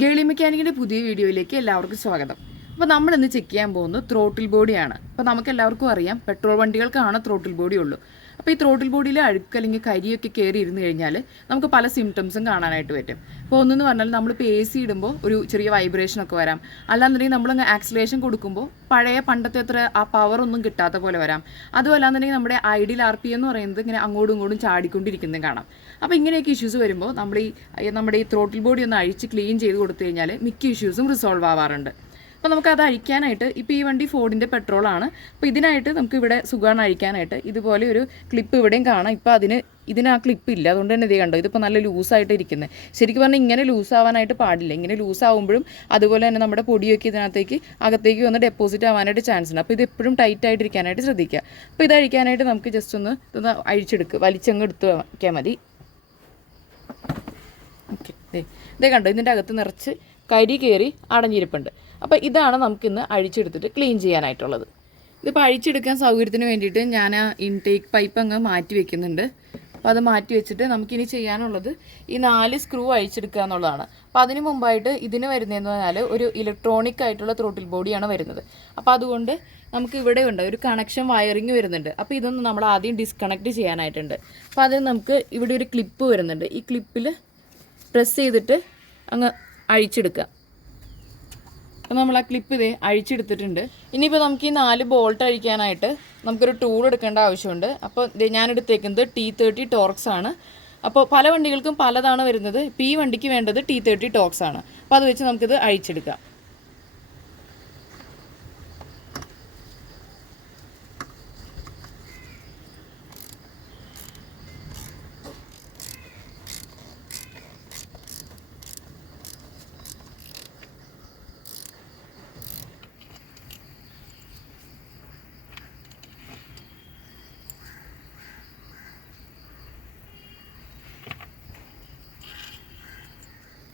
ഗേളി മെക്കാനിക്കിൻ്റെ പുതിയ വീഡിയോയിലേക്ക് എല്ലാവർക്കും സ്വാഗതം. അപ്പോൾ നമ്മളിന്ന് ചെക്ക് ചെയ്യാൻ പോകുന്നത് ത്രോട്ടിൽ ബോഡിയാണ്. അപ്പോൾ നമുക്ക് എല്ലാവർക്കും അറിയാം പെട്രോൾ വണ്ടികൾക്കാണ് ത്രോട്ടിൽ ബോഡി ഉള്ളൂ. അപ്പോൾ ഈ ത്രോട്ടിൽ ബോഡിയിൽ അഴുക്ക് അല്ലെങ്കിൽ കരിയൊക്കെ കയറി ഇരുന്ന് കഴിഞ്ഞാൽ നമുക്ക് പല സിംറ്റംസും കാണാനായിട്ട് പറ്റും. അപ്പോൾ ഒന്നെന്ന് പറഞ്ഞാൽ നമ്മളിപ്പോൾ AC ഇടുമ്പോൾ ഒരു ചെറിയ വൈബ്രേഷനൊക്കെ വരാം. അല്ലാന്നുണ്ടെങ്കിൽ നമ്മളങ്ങ് ആക്സിലേഷൻ കൊടുക്കുമ്പോൾ പണ്ടത്തെ അത്ര ആ പവറൊന്നും കിട്ടാത്ത പോലെ വരാം. അതുമല്ലാന്നുണ്ടെങ്കിൽ നമ്മുടെ ഐഡിയൽ RPM എന്ന് പറയുന്നത് ഇങ്ങനെ അങ്ങോട്ടും ഇങ്ങോട്ടും ചാടിക്കൊണ്ടിരിക്കുന്നതും കാണാം. അപ്പോൾ ഇങ്ങനെയൊക്കെ ഇഷ്യൂസ് വരുമ്പോൾ നമ്മുടെ ഈ ത്രോട്ടിൽ ബോഡി ഒന്ന് അഴിച്ച് ക്ലീൻ ചെയ്ത് കൊടുത്തു കഴിഞ്ഞാൽ മിക്ക ഇഷ്യൂസും റിസോൾവ് ആവാറുണ്ട്. അപ്പോൾ നമുക്കത് അഴിക്കാനായിട്ട് ഇപ്പോൾ ഈ വണ്ടി ഫോർഡിൻ്റെ പെട്രോളാണ്. അപ്പോൾ ഇതിനായിട്ട് നമുക്ക് ഇവിടെ സുഖമാണ് അഴിക്കാനായിട്ട്. ഇതുപോലെ ഒരു ക്ലിപ്പ് ഇവിടെയും കാണാം. ഇപ്പോൾ ഇതിന് ആ ക്ലിപ്പ് ഇല്ല, അതുകൊണ്ട് തന്നെ ഇത് കണ്ടോ, ഇതിപ്പോൾ നല്ല ലൂസായിട്ട് ഇരിക്കുന്നത്. ശരിക്കും പറഞ്ഞാൽ ഇങ്ങനെ ലൂസാവാനായിട്ട് പാടില്ല. ഇങ്ങനെ ലൂസാവുമ്പോഴും അതുപോലെ തന്നെ നമ്മുടെ പൊടിയൊക്കെ അകത്തേക്ക് വന്ന് ഡെപ്പോസിറ്റ് ആവാനായിട്ട് ചാൻസ് ഉണ്ട്. അപ്പോൾ ഇത് എപ്പോഴും ടൈറ്റായിട്ടിരിക്കാനായിട്ട് ശ്രദ്ധിക്കുക. അപ്പോൾ ഇത് അഴിക്കാനായിട്ട് നമുക്ക് ജസ്റ്റ് ഇതൊന്ന് അഴിച്ചെടുക്കുക, വലിച്ചങ്ങ് എടുത്ത് വയ്ക്കാൻ മതി. ഓക്കെ, ഇതേ കണ്ടോ, ഇതിൻ്റെ അകത്ത് നിറച്ച് കരി കയറി അടഞ്ഞിരിപ്പുണ്ട്. അപ്പോൾ ഇതാണ് നമുക്കിന്ന് അഴിച്ചെടുത്തിട്ട് ക്ലീൻ ചെയ്യാനായിട്ടുള്ളത്. ഇതിപ്പോൾ അഴിച്ചെടുക്കാൻ സൗകര്യത്തിന് വേണ്ടിയിട്ട് ഞാൻ ആ ഇൻടേക്ക് പൈപ്പ് അങ്ങ് മാറ്റി വെക്കുന്നുണ്ട്. അപ്പോൾ അത് മാറ്റി വെച്ചിട്ട് നമുക്കിനി ചെയ്യാനുള്ളത് ഈ 4 സ്ക്രൂ അഴിച്ചെടുക്കുക എന്നുള്ളതാണ്. അപ്പോൾ അതിന് മുമ്പായിട്ട് ഇതിന് വരുന്നതെന്ന് പറഞ്ഞാൽ ഒരു ഇലക്ട്രോണിക് ആയിട്ടുള്ള ത്രോട്ടിൽ ബോഡിയാണ് വരുന്നത്. അപ്പോൾ അതുകൊണ്ട് നമുക്ക് ഇവിടെ ഉണ്ട് ഒരു കണക്ഷൻ വയറിങ് വരുന്നുണ്ട്. അപ്പോൾ ഇതൊന്ന് നമ്മൾ ആദ്യം ഡിസ്കണക്ട് ചെയ്യാനായിട്ടുണ്ട്. അപ്പോൾ അത് നമുക്ക് ഇവിടെ ഒരു ക്ലിപ്പ് വരുന്നുണ്ട്. ഈ ക്ലിപ്പിൽ പ്രസ് ചെയ്തിട്ട് അങ്ങ് അഴിച്ചെടുക്കുക. അപ്പോൾ നമ്മൾ ആ ക്ലിപ്പ് അഴിച്ചെടുത്തിട്ടുണ്ട്. ഇനിയിപ്പോൾ നമുക്ക് ഈ 4 ബോൾട്ട് അഴിക്കാനായിട്ട് നമുക്കൊരു ടൂൾ എടുക്കേണ്ട ആവശ്യമുണ്ട്. അപ്പോൾ ഞാൻ എടുത്തേക്കുന്നത് T30 ടോർക്സ് ആണ്. അപ്പോൾ പല വണ്ടികൾക്കും പലതാണ് വരുന്നത്. ഇപ്പോൾ ഈ വണ്ടിക്ക് വേണ്ടത് T30 ടോർക്സ് ആണ്. അപ്പോൾ അത് വെച്ച് നമുക്കിത് അഴിച്ചെടുക്കാം.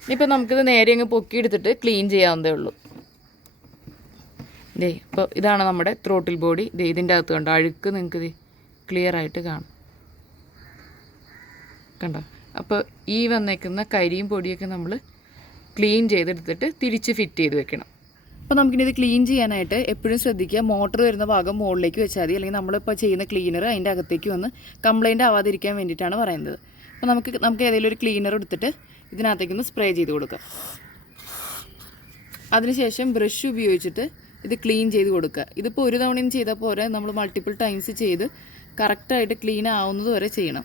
ഇനിയിപ്പോൾ നമുക്കിത് നേരെ അങ്ങ് പൊക്കിയെടുത്തിട്ട് ക്ലീൻ ചെയ്യാവുന്നതേ ഉള്ളൂ. ഇപ്പോൾ ഇതാണ് നമ്മുടെ ത്രോട്ടിൽ ബോഡി. ഇതിൻ്റെ അകത്ത് കണ്ടോ, അഴുക്ക് നിങ്ങൾക്ക് ക്ലിയർ ആയിട്ട് കാണും, കണ്ടോ. അപ്പോൾ ഈ വന്നേക്കുന്ന കരിയും പൊടിയൊക്കെ നമ്മൾ ക്ലീൻ ചെയ്തെടുത്തിട്ട് തിരിച്ച് ഫിറ്റ് ചെയ്ത് വെക്കണം. അപ്പോൾ നമുക്കിനി ഇത് ക്ലീൻ ചെയ്യാനായിട്ട് എപ്പോഴും ശ്രദ്ധിക്കുക, മോട്ടർ വരുന്ന ഭാഗം മുകളിലേക്ക് വെച്ചാൽ മതി. അല്ലെങ്കിൽ നമ്മളിപ്പോൾ ചെയ്യുന്ന ക്ലീനർ അതിൻ്റെ അകത്തേക്ക് വന്ന് കംപ്ലൈൻറ്റ് ആവാതിരിക്കാൻ വേണ്ടിയിട്ടാണ് പറയുന്നത്. അപ്പോൾ നമുക്ക് ഏതെങ്കിലും ഒരു ക്ലീനർ എടുത്തിട്ട് ഇതിനകത്തേക്കൊന്ന് സ്പ്രേ ചെയ്ത് കൊടുക്കുക. അതിനുശേഷം ബ്രഷ് ഉപയോഗിച്ചിട്ട് ഇത് ക്ലീൻ ചെയ്ത് കൊടുക്കുക. ഇതിപ്പോൾ ഒരു തവണയും ചെയ്താൽ പോരെ, നമ്മൾ മൾട്ടിപ്പിൾ ടൈംസ് ചെയ്ത് കറക്റ്റായിട്ട് ക്ലീൻ ആവുന്നത് വരെ ചെയ്യണം.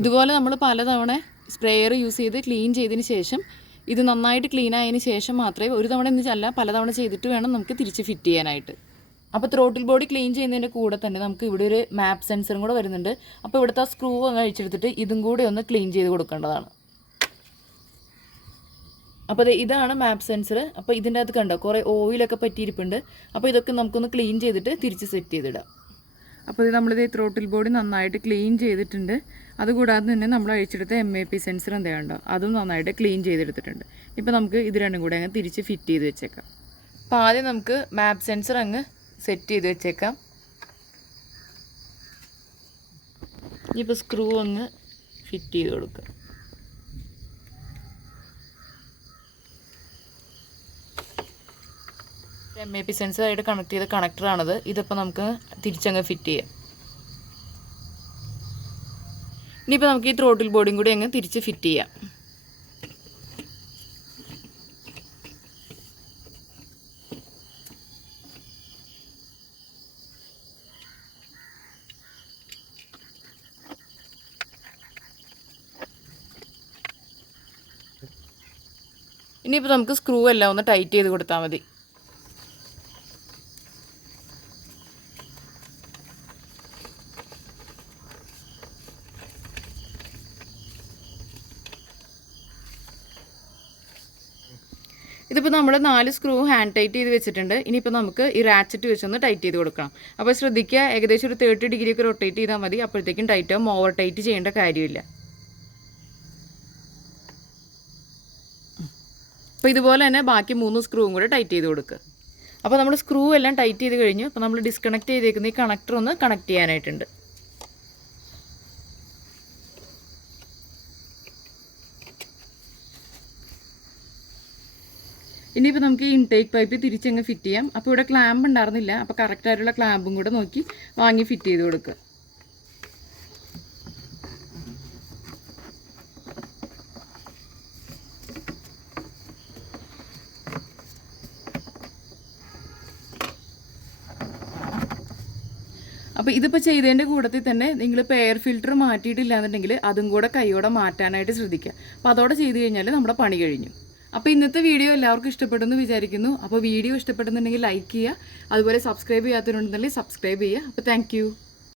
ഇതുപോലെ നമ്മൾ പലതവണ സ്പ്രേയർ യൂസ് ചെയ്ത് ക്ലീൻ ചെയ്തതിന് ശേഷം ഇത് നന്നായിട്ട് ക്ലീൻ ആയതിന് ശേഷം മാത്രമേ, ഒരു തവണ എന്നല്ല പലതവണ ചെയ്തിട്ട് വേണം നമുക്ക് തിരിച്ച് ഫിറ്റ് ചെയ്യാനായിട്ട്. അപ്പോൾ ത്രോട്ടിൽ ബോഡി ക്ലീൻ ചെയ്യുന്നതിൻ്റെ കൂടെ തന്നെ നമുക്ക് ഇവിടെ ഒരു മാപ്പ് സെൻസറും കൂടെ വരുന്നുണ്ട്. അപ്പോൾ ഇവിടുത്തെ സ്ക്രൂ അങ്ങ് അഴിച്ചെടുത്തിട്ട് ഇതും കൂടെ ഒന്ന് ക്ലീൻ ചെയ്ത് കൊടുക്കേണ്ടതാണ്. അപ്പോൾ ഇതാണ് മാപ്പ് സെൻസർ. അപ്പോൾ ഇതിൻ്റെ അകത്ത് കണ്ടോ കുറേ ഓയിലൊക്കെ പറ്റിയിരിപ്പുണ്ട്. അപ്പോൾ ഇതൊക്കെ നമുക്കൊന്ന് ക്ലീൻ ചെയ്തിട്ട് തിരിച്ച് സെറ്റ് ചെയ്തിടാം. അപ്പോൾ നമ്മളിത് ത്രോട്ടിൽ ബോഡി നന്നായിട്ട് ക്ലീൻ ചെയ്തിട്ടുണ്ട്. അതുകൂടാതെ തന്നെ നമ്മൾ അഴിച്ചെടുത്ത MAP സെൻസർ എന്താ അതും നന്നായിട്ട് ക്ലീൻ ചെയ്തെടുത്തിട്ടുണ്ട്. ഇപ്പോൾ നമുക്ക് ഇത് രണ്ടും കൂടെ അങ്ങ് തിരിച്ച് ഫിറ്റ് ചെയ്ത് വെച്ചേക്കാം. അപ്പോൾ ആദ്യം നമുക്ക് മാപ്പ് സെൻസർ അങ്ങ് സെറ്റ് ചെയ്ത് വെച്ചേക്കാം. ഇനിയിപ്പോൾ സ്ക്രൂ അങ്ങ് ഫിറ്റ് ചെയ്ത് കൊടുക്കുക. MAP സെൻസറായിട്ട് കണക്ട് ചെയ്ത കണക്ടറാണത്. ഇതിപ്പോൾ നമുക്ക് തിരിച്ചങ്ങ് ഫിറ്റ് ചെയ്യാം. ഇനിയിപ്പോൾ നമുക്ക് ഈ ത്രോട്ടിൽ ബോഡിയും കൂടി അങ്ങ് തിരിച്ച് ഫിറ്റ് ചെയ്യാം. ഇനിയിപ്പോൾ നമുക്ക് സ്ക്രൂ എല്ലാം ഒന്ന് ടൈറ്റ് ചെയ്ത് കൊടുത്താൽ മതി. ഇതിപ്പോൾ നമ്മൾ 4 സ്ക്രൂ ഹാൻഡ് ടൈറ്റ് ചെയ്ത് വെച്ചിട്ടുണ്ട്. ഇനിയിപ്പോൾ നമുക്ക് ഈ റാച്ചറ്റ് വെച്ചൊന്ന് ടൈറ്റ് ചെയ്ത് കൊടുക്കണം. അപ്പോൾ ശ്രദ്ധിക്കുക, ഏകദേശം ഒരു 30 ഡിഗ്രിയൊക്കെ റൊട്ടേറ്റ് ചെയ്താൽ മതി. അപ്പോഴത്തേക്കും ടൈറ്റ് ആവും, ഓവർ ടൈറ്റ് ചെയ്യേണ്ട കാര്യമില്ല. അപ്പോൾ അപ്പോൾ ഇതുപോലെ തന്നെ ബാക്കി 3 സ്ക്രൂവും കൂടെ ടൈറ്റ് ചെയ്ത് കൊടുക്കുക. അപ്പോൾ നമ്മൾ സ്ക്രൂ എല്ലാം ടൈറ്റ് ചെയ്ത് കഴിഞ്ഞു. അപ്പോൾ നമ്മൾ ഡിസ്കണക്ട് ചെയ്തേക്കുന്ന ഈ കണക്ടർ ഒന്ന് കണക്ട് ചെയ്യാനായിട്ടുണ്ട്. ഇനിയിപ്പോൾ നമുക്ക് ഈ ഇൻടേക്ക് പൈപ്പ് തിരിച്ചങ്ങ് ഫിറ്റ് ചെയ്യാം. അപ്പോൾ ഇവിടെ ക്ലാമ്പ് ഉണ്ടായിരുന്നില്ല, അപ്പോൾ കറക്റ്റായിട്ടുള്ള ക്ലാമ്പും കൂടെ നോക്കി വാങ്ങി ഫിറ്റ് ചെയ്ത് കൊടുക്കുക. അപ്പോൾ ഇതിപ്പോൾ ചെയ്തതിൻ്റെ കൂട്ടത്തിൽ തന്നെ നിങ്ങളിപ്പോൾ എയർ ഫിൽറ്റർ മാറ്റിയിട്ടില്ല എന്നുണ്ടെങ്കിൽ അതും കൂടെ കൈയോടെ മാറ്റാനായിട്ട് ശ്രദ്ധിക്കുക. അപ്പോൾ അതോടെ ചെയ്ത് കഴിഞ്ഞാൽ നമ്മുടെ പണി കഴിഞ്ഞു. അപ്പോൾ ഇന്നത്തെ വീഡിയോ എല്ലാവർക്കും ഇഷ്ടപ്പെടുമെന്ന് വിചാരിക്കുന്നു. അപ്പോൾ വീഡിയോ ഇഷ്ടപ്പെടുന്നുണ്ടെങ്കിൽ ലൈക്ക് ചെയ്യുക, അതുപോലെ സബ്സ്ക്രൈബ് ചെയ്യാത്തവരുണ്ടെങ്കിൽ സബ്സ്ക്രൈബ് ചെയ്യുക. അപ്പോൾ താങ്ക്